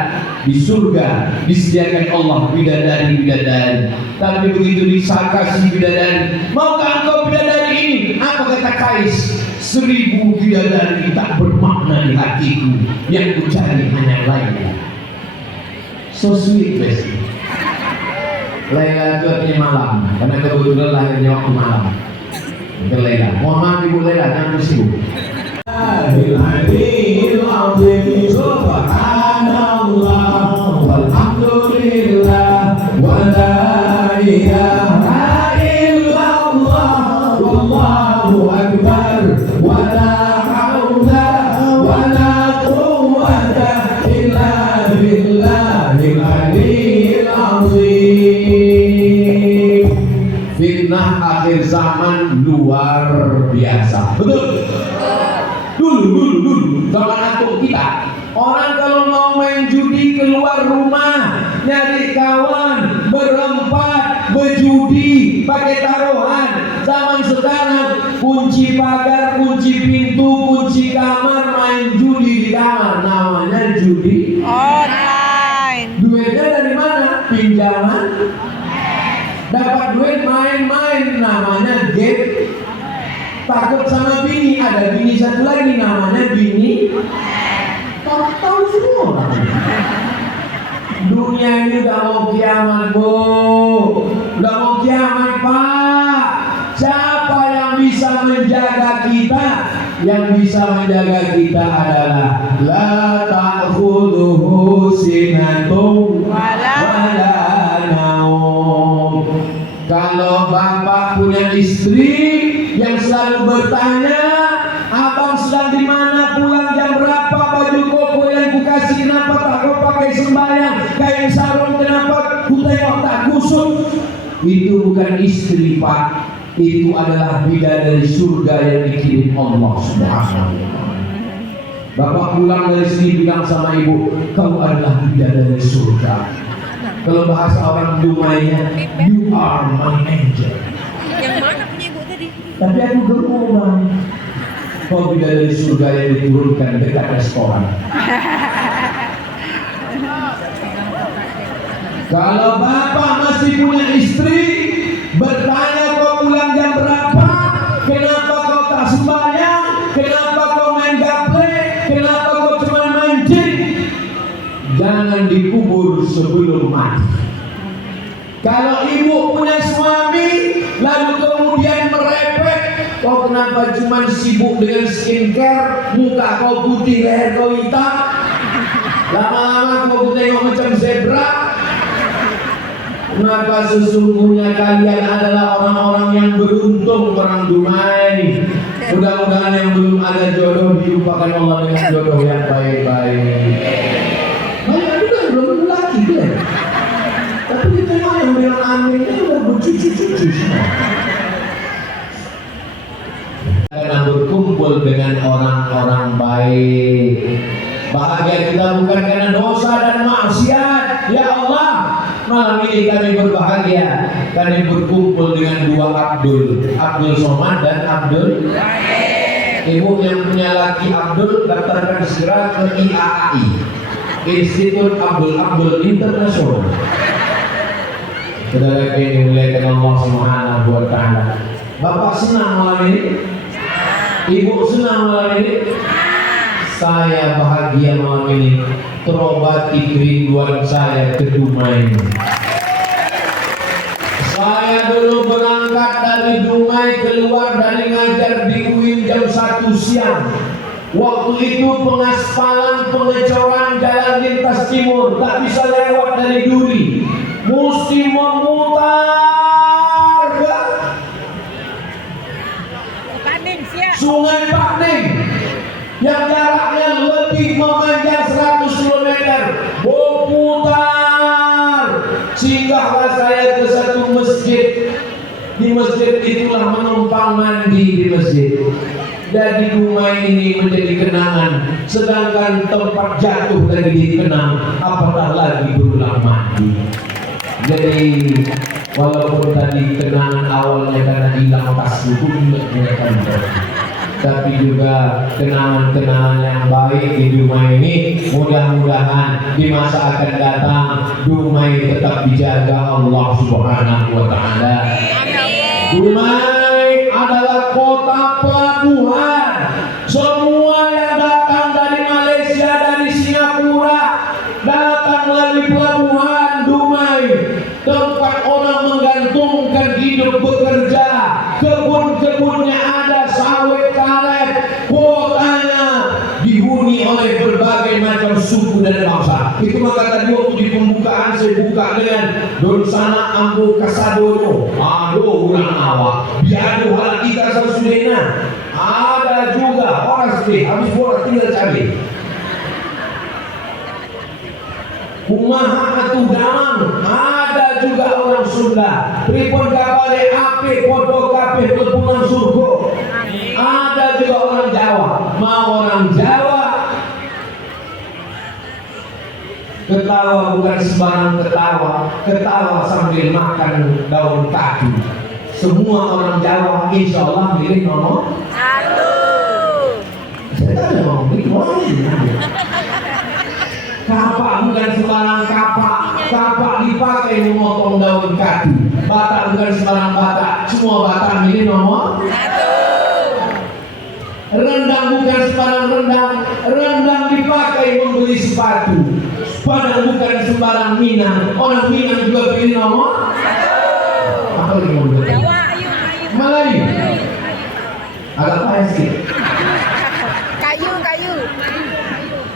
di surga, disediakan Allah bidadari-bidadari. Tapi begitu disangka si bidadari, maukah engkau bidadari ini? Apa kata Kais? 1000 bidadari tak bermakna di hatiku, yang ku cari hanya Laila. So sweet best. Laila itu artinya malam, karena kebetulan lahirnya waktu malam. Itu Laila. Mohon maaf Ibu Laila, jangan sibuk. Subhanallah walhamdulillah wa la ilaha illallah wallahu akbar wa la haula wa la quwwata illa billahil aliyyil azim. Fitnah akhir zaman luar biasa. Betul? Dulu zaman atuk kita, orang kalau mau main judi keluar rumah, nyari kawan, berempat, berjudi, pakai taruhan. Zaman sekarang kunci pagar, kunci pintu, kunci kamar, main judi di kamar. Namanya judi Online. duitnya dari mana? Pinjaman. Dapat duit main-main, namanya game. Takut sama bini, ada bini satu lagi namanya bini. Tahu semua orang. Dunia ini udah mau kiamat, Bu. Udah mau kiamat, Pak. Siapa yang bisa menjaga kita? Yang bisa menjaga kita adalah la ta'khudhuhu sinatun wala naum. Kalau bapak punya istri yang selalu bertanya, abang sedang di mana, pulang jam berapa, baju koko yang kukasih kenapa tak kau pakai sembahyang, kain sarung kenapa ku tengok tak kusut, itu bukan istri Pak, itu adalah bidadari surga yang dikirim Allah Subhanahu wa Ta'ala. Bapak pulang dari sini bilang sama ibu, kau adalah bidadari surga. Kalau bahasa orang Dumainya, you are my angel. Yang mana punya ibu tadi? Tapi aku berubah. Kau bidadari surga yang diturunkan dekat restoran. Kalau bapak masih punya istri, bertanya kau pulang jam berapa, kenapa kau tak sembahyang, kenapa kau main gaple, kenapa kau cuma mancing, jangan dikubur sebelum mati. Kalau ibu punya suami, lalu kemudian merepek, kau kenapa cuma sibuk dengan skincare, muka kau putih, leher kau hitam, lama-lama kau tengok macam zebra. Maka sesungguhnya kalian adalah orang-orang yang beruntung, orang Dumai. Mudah-mudahan yang belum ada jodoh diupakan Allah dengan jodoh yang baik-baik. Banyak juga yang belum laki kan? Tapi kita yang bilang amin itu udah bercucu-cucu semua. Karena berkumpul dengan orang-orang baik. Bahagia kita bukan karena dosa dan maksiat. Ya Allah, malam ini kami berbahagia, kami berkumpul dengan dua Abdul, Abdul Somad dan Abdul. Ibu yang punya laki Abdul, daftarkan segera ke IAI, Institut Abdul Internasional. Saudara yang dimuliakan Allah Subhanahu wa Ta'ala, Bapak senang malam ini? Ibu senang malam ini? Saya bahagia malam ini, terobati kerinduan saya ke Dumai. Saya dulu berangkat dari Dumai, keluar dari ngajar di UIN jam 1 siang. Waktu itu pengaspalan, pengecoran jalan lintas timur, tak bisa lewat dari Duri, mesti memutar ke Sungai Pakning yang jaraknya lebih memanjang 100 km. Memutar, singgahlah saya ke satu masjid. Di masjid itulah menumpang mandi di masjid. Jadi Dumai ini menjadi kenangan, sedangkan tempat jatuh lagi dikenang, apatah lagi berulang mandi. Jadi walaupun tadi kenangan awalnya karena hilang tas buku, tapi juga kenangan-kenangan yang baik di Dumai ini. Mudah-mudahan di masa akan datang Dumai tetap dijaga Allah Subhanahu wa Ta'ala. Dumai adalah kota pelabuhan. Semua yang datang dari Malaysia, dari Singapura, datang melalui pelabuhan Dumai, tempat orang menggantungkan hidup bekerja. Kebun-kebunnya ada, sawit karet, kotanya dihuni oleh berbagai macam suku dan bangsa. Itu maka tadi waktu di pembukaan saya buka dengan Donsana Ambo Kasadono, aduh ulang awak, biadu hal kita sesudena. Ada juga orang sedih, habis bola tinggal cabai. Kumaha atuh damang, ada juga orang Sunda. Pripun kabare ape podo kabeh kepunan surga. Ada juga orang Jawa. Mau orang Jawa ketawa bukan sembarang ketawa, ketawa sambil makan daun kaki. Semua orang Jawa insya Allah milih nomor 1. Saya tak ada mau milih orang ini. Kapak bukan sembarang kapak, kapak dipakai memotong daun kaki. Batak bukan sembarang batak, semua batak milih nomor 1. Rendang bukan sembarang rendang, rendang dipakai membeli sepatu. Padang bukan sembarang Minang, orang Minang juga pilih nomor 1. Apa lagi mau beli? Melayu. Agak payah sedikit. Kayu.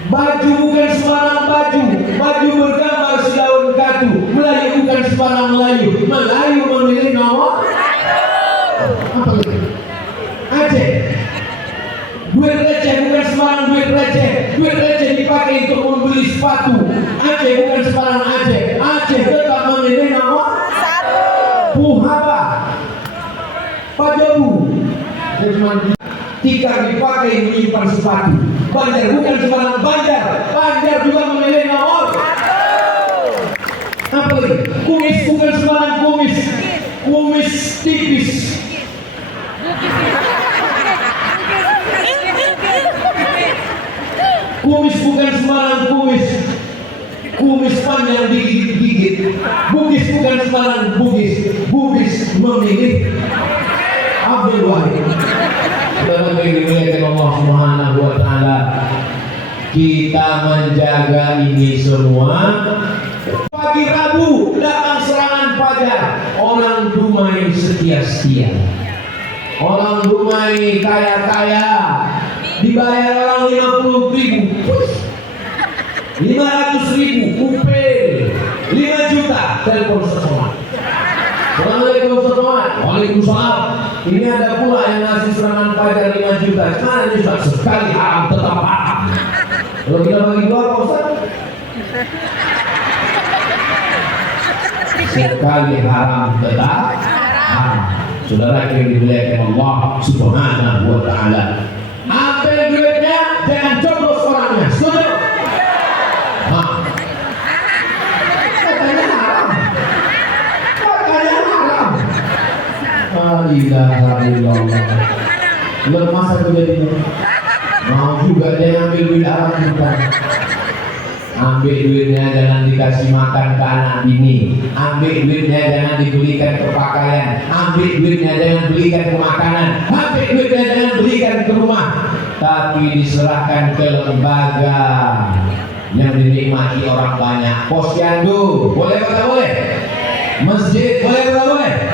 Baju bukan sembarang baju, baju bergambar sedaun katu. Melayu bukan sembarang Melayu, Melayu memilih nomor 1. Apa lagi? Aceh. Duit receh bukan sembarang duit receh, duit receh dipakai untuk membeli sepatu. Aceh bukan sembarang Aceh, Aceh tetap memilih nomor 1. Puhaba, Pajabu, tikar dipakai menyimpan sepatu. Banjar bukan sembarang Banjar, Banjar juga memilih nomor 1. Apa lagi? Kumis bukan sembarang kumis, kumis tipis. Kumis bukan sembarang kumis, kumis panjang digigit-gigit. Bugis bukan sembarang bugis, bugis memilih Abdul Wahid. Dengan Allah Subhanahu wa Ta'ala, kita menjaga ini semua. Pagi Rabu datang serangan fajar, orang Dumai setia-setia, orang Dumai kaya-kaya, dibayar orang 50.000, 500.000 UP, 5 juta telepon sekolah. Assalamualaikum warahmatullahi. Waalaikumsalam. Ini ada pula yang ngasih serangan fajar 5 juta. Mana ini Ustaz? Sekali haram tetap haram. Kalau kita bagi dua Pak Ustaz, sekali haram tetap haram. Saudara yang dimuliakan Allah Subhanahu wa Ta'ala, ambil duitnya, jangan coblos orangnya. Setuju? Katanya haram. Katanya haram. La ilaha illallah. Lemas aku jadinya. Mau juga dia ambil duit haram kita. Ambil duitnya jangan dikasih makan ke anak bini. Ambil duitnya jangan dibelikan ke pakaian. Ambil duitnya jangan belikan ke makanan. Ambil duitnya jangan belikan ke rumah. Tapi diserahkan ke lembaga yang dinikmati orang banyak. Posyandu boleh atau boleh? Masjid boleh atau boleh?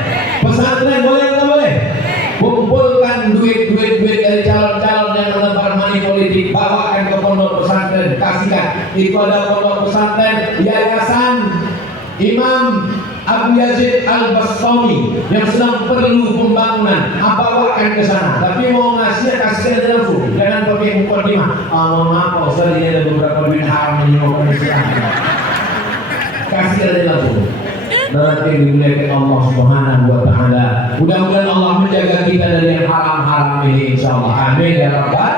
kumpulkan duit dari calon-calon yang menebar money politik, bawakan ke pondok pesantren, kasihkan. Itu ada pondok pesantren Yayasan Imam Abu Yazid Al-Bastami yang sedang perlu pembangunan, bawakan ke sana. Tapi mau ngasihnya kasihkan aja langsung, jangan pakai mukadimah. Mohon maaf Ustaz, ini ada beberapa duit haram yang mau kasihkan. Kasih aja langsung. Nanti dimuliakan Allah Subhanahu wa taala. Mudah-mudahan Allah menjaga kita dari yang haram-haram ini insyaallah. Amin ya rabbal.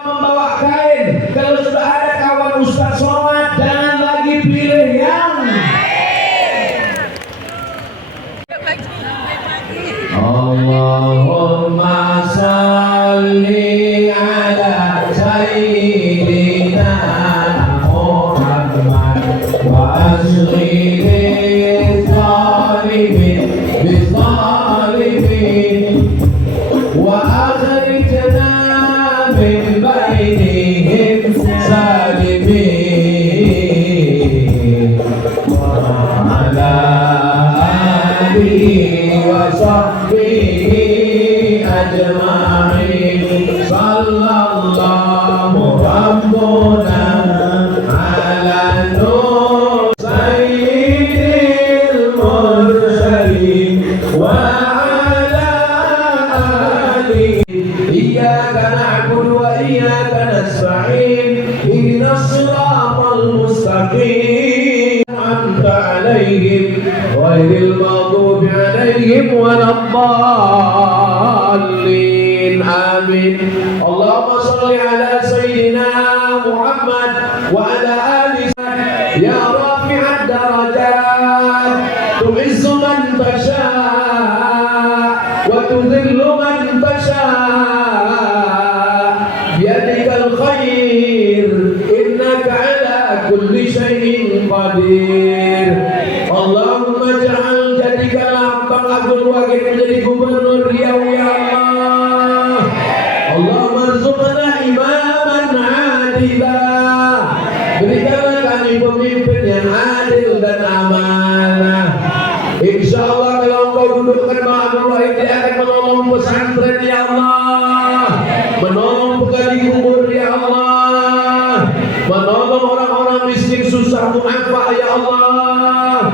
Membawa kain. Kalau sudah ada kawan Ustaz Somad, jangan lagi pilih yang Allahumma salli ala sayyidina Muhammad wa asli وأخرجنا من بينهم سالمين وعلى آله وصحبه أجمعين صلى الله ربنا على نور سيد المرسلين إياك نعبد وإياك نستعين اهدنا الصراط المستقيم أنعمت عليهم غير المغضوب عليهم ولا الضالين آمين. اللهم صل على سيدنا محمد وعلى آله يا رافع الدرجات تعز من تشاء وتذل من تشاء بيدك الخير إنك على كل شيء قدير. اللهم اجعل jadikanlah Bang Abdul Wahid menjadi gubernur Riau ya Allah. Allahumma arzuqna imaman adila. Berikanlah kami pemimpin yang adil dan amanah. Insyaallah kalau engkau dudukkan Bang Abdul Wahid, dia akan menolong pesantren ya Allah, menolong pegali kubur ya Allah, menolong orang-orang miskin susah mu'afa ya Allah,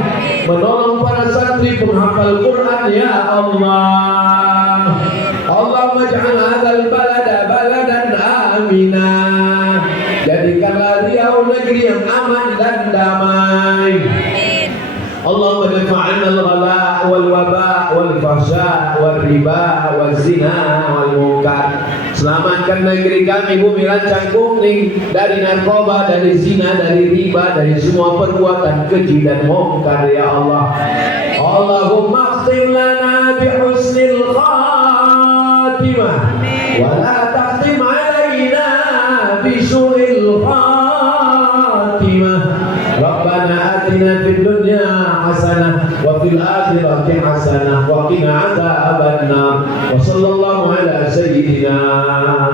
menolong para santri penghafal Quran ya Allah. Allahumma ja'al hadzal balada baladan amina. Jadikanlah Riau negeri yang aman dan damai. Allahumma dafa'na al-ghala wal waba wal fahsya wal riba wal zina wal munkar. Selamatkan negeri kami bumi lancang kuning dari narkoba, dari zina, dari riba, dari semua perbuatan keji dan munkar ya Allah. Allahumma khtim lana bi husnil khatimah wa la takhtim alaina bi su'il khatimah. Rabbana atina fid dunya hasanah wa fil akhirati hasanah wa qina adzaban nar. Wa sallallahu ala sayyidina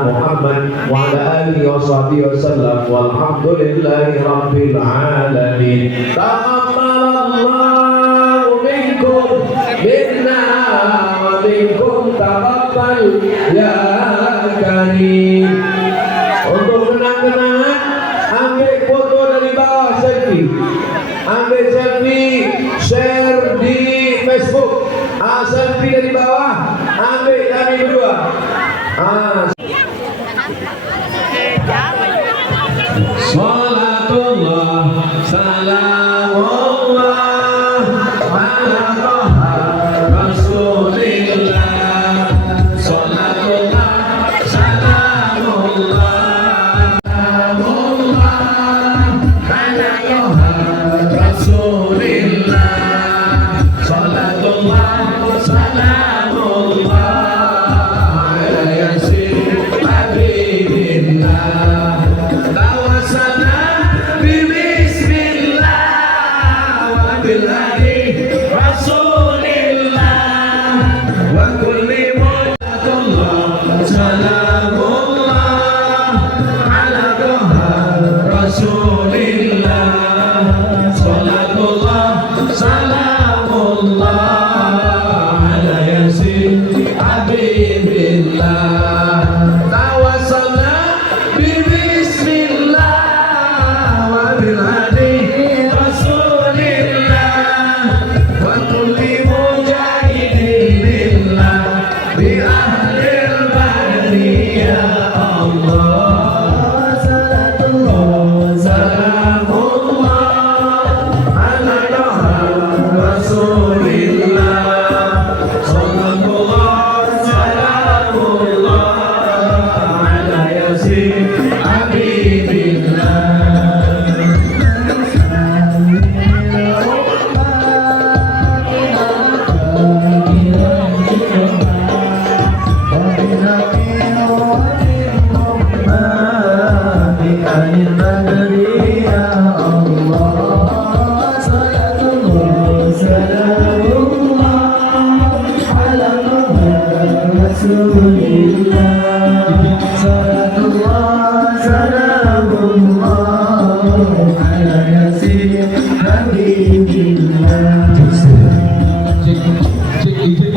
Muhammad wa ala alihi wa sahbihi wasallam walhamdulillahi rabbil alamin. Taqabbalallahu minkum minna wa minkum taqabbal ya karim. Untuk kenang-kenangan ambil foto dari bawah selfie. Ambil selfie, share di Facebook. Selfie dari bawah, ambil kami berdua. Salatullah, salamullah ala Taha Rasulillah. Salatullah, salamullah Rasulillah. Salatullah, salamullah ala Yasin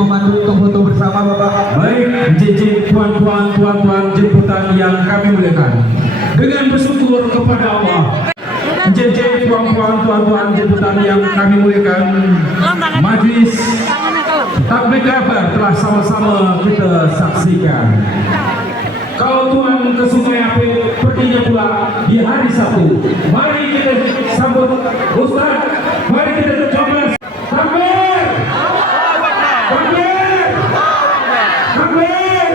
memandu untuk foto bersama Bapak. Baik, JJ tuan-tuan jemputan yang kami muliakan. Dengan bersyukur kepada Allah, JJ tuan-tuan jemputan yang kami muliakan, Majelis Tabligh Akbar telah sama-sama kita saksikan. Kalau Tuhan ke Sungai Apit perginya pula di hari Sabtu. Mari kita sambut Ustaz. Mari kita coba. Takbir! Takbir! Takbir!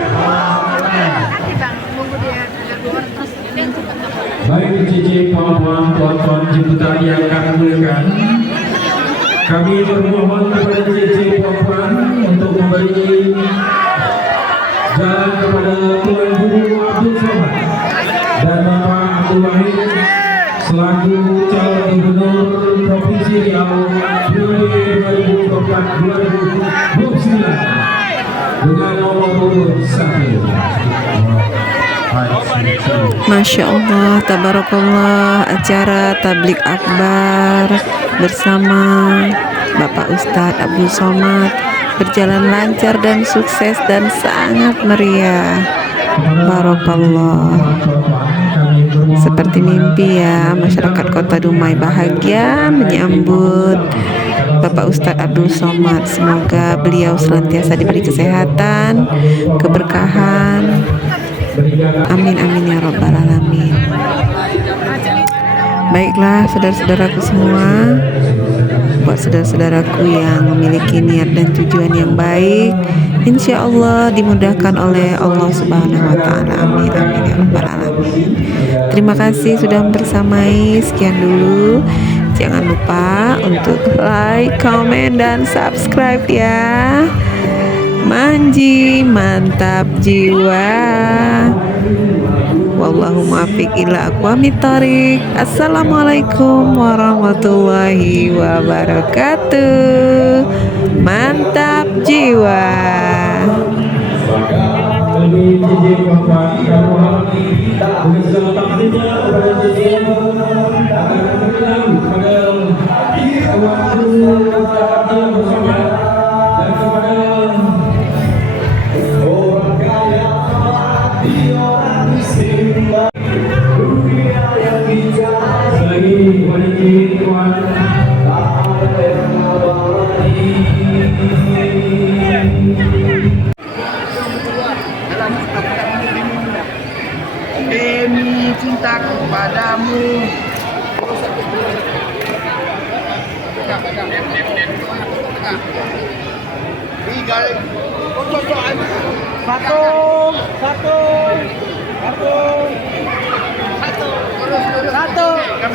Baik JJ tuan-tuan jemputan yang kami muliakan, kami bermohon kepada JJ tuan-tuan untuk memberi jalan kepada Tuan Guru Abdul Somad dan Bapak Abdul Wahid selaku calon gubernur Provinsi Riau periode 2024-2029 dengan nomor urut 1. Masya Allah, tabarakallah, acara tabligh akbar bersama Bapak Ustadz Abdul Somad berjalan lancar dan sukses dan sangat meriah. Barakallah. Seperti mimpi ya, masyarakat Kota Dumai bahagia menyambut Bapak Ustadz Abdul Somad. Semoga beliau senantiasa diberi kesehatan, keberkahan. Amin amin ya rabbal alamin. Baiklah saudara-saudaraku semua, buat saudara-saudaraku yang memiliki niat dan tujuan yang baik, insya Allah dimudahkan oleh Allah Subhanahu wa Ta'ala. Amin amin ya rabbal alamin. Terima kasih sudah bersamai. Sekian dulu. Jangan lupa untuk like, komen, dan subscribe ya. Manji mantap jiwa. Wallahu muwaffiq ila aqwamit thoriq. Assalamualaikum warahmatullahi wabarakatuh. Mantap jiwa. Demi cinta kepadamu.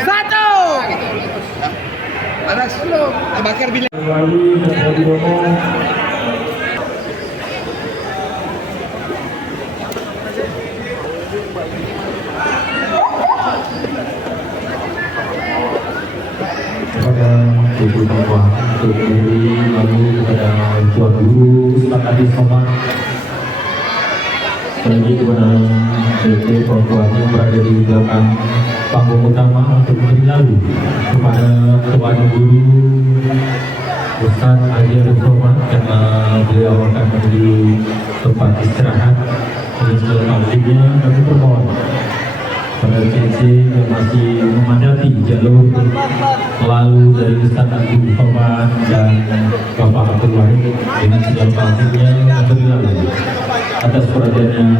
Satu. Ada 10. Bakar bilang. Kepada ibu bapak, lalu kepada tuan guru Ustadz Abdul Somad, lagi kepada PT perempuan yang berada di belakang panggung utama untuk memberi lalu kepada tuan guru Ustadz Abdul Somad, karena beliau akan menuju tempat istirahat. Dan selanjutnya kami bermohon pada CC yang masih memadati jalur lalu dari Ustadz Abdul Somad dan Bapak Abdul Wahid dengan segala pastinya memberi lalu atas perhatiannya